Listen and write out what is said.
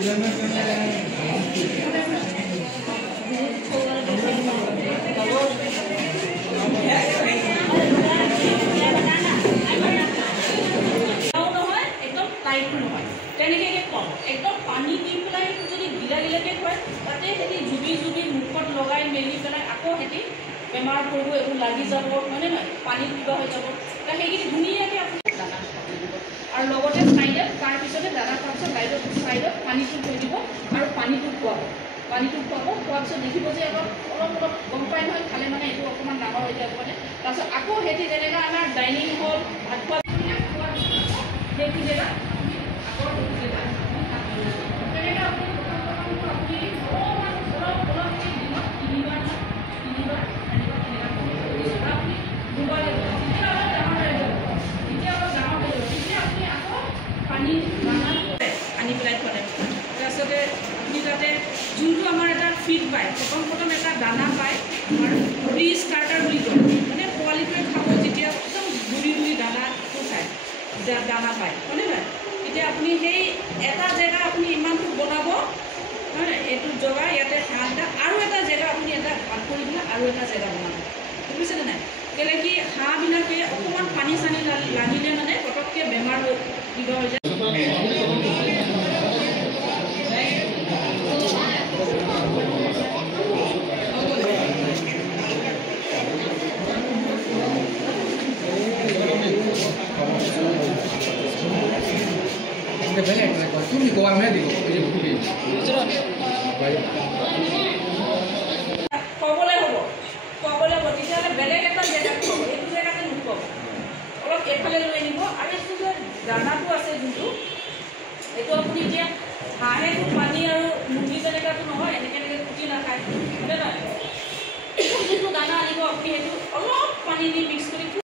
एकदम पानी दी पे जो गिला गिलाके खुवाई ताते जुबी जुबी मुखत लगाई मेली पे आको बेमार पड़ब एबो लगी जा है ना पानी किबा हो जा धुनियाके दाना और लगते साइड तार पिछते दाना खा साइड पानी थी दी और पानी खुआ खुआ देखिए अलग अलग गम पाए ना खाले मैं ये अकमान डाँगर हो जाए मैंने तरह आको जेनेका आम डाइनिंग हल भात खा देखी जगह पानी आनी पे तरह जो फीड पाए प्रथम एक दाना पाए प्री स्टार्टर कय मैं पोवालीटे खा जी एकदम गुड़ी गुड़ी दाना खाए दाना पाए है ना इतना अपनी एटा जगह अपनी इमान बनाब यू जगह इते हाथ और एट जगह अपनी भाग कर और एट जगह बनाब बुझे ना केले कि हाँबिके अकमान पानी चानी लागिले मैं पटके बेमार किबा हो जाए তুমি গোয়া মে দিব কবলে হব তেতিয়াহ'লে বেলেগ এটা জেগাত থব এইটো জেগাতে নুথব অলপ এইফালে লৈ আনিব আৰু এইটো যে দানাটো আছে যোনটো এইটো আপুনি এতিয়া হাঁহেটো পানী আৰু মুৰ্গী যেনেকাটো নহয় এনেকৈ কুটি নাখায় হয় নহয় যোনটো দানা আনিব আপুনি সেইটো অলপ পানী দি মিক্স কৰি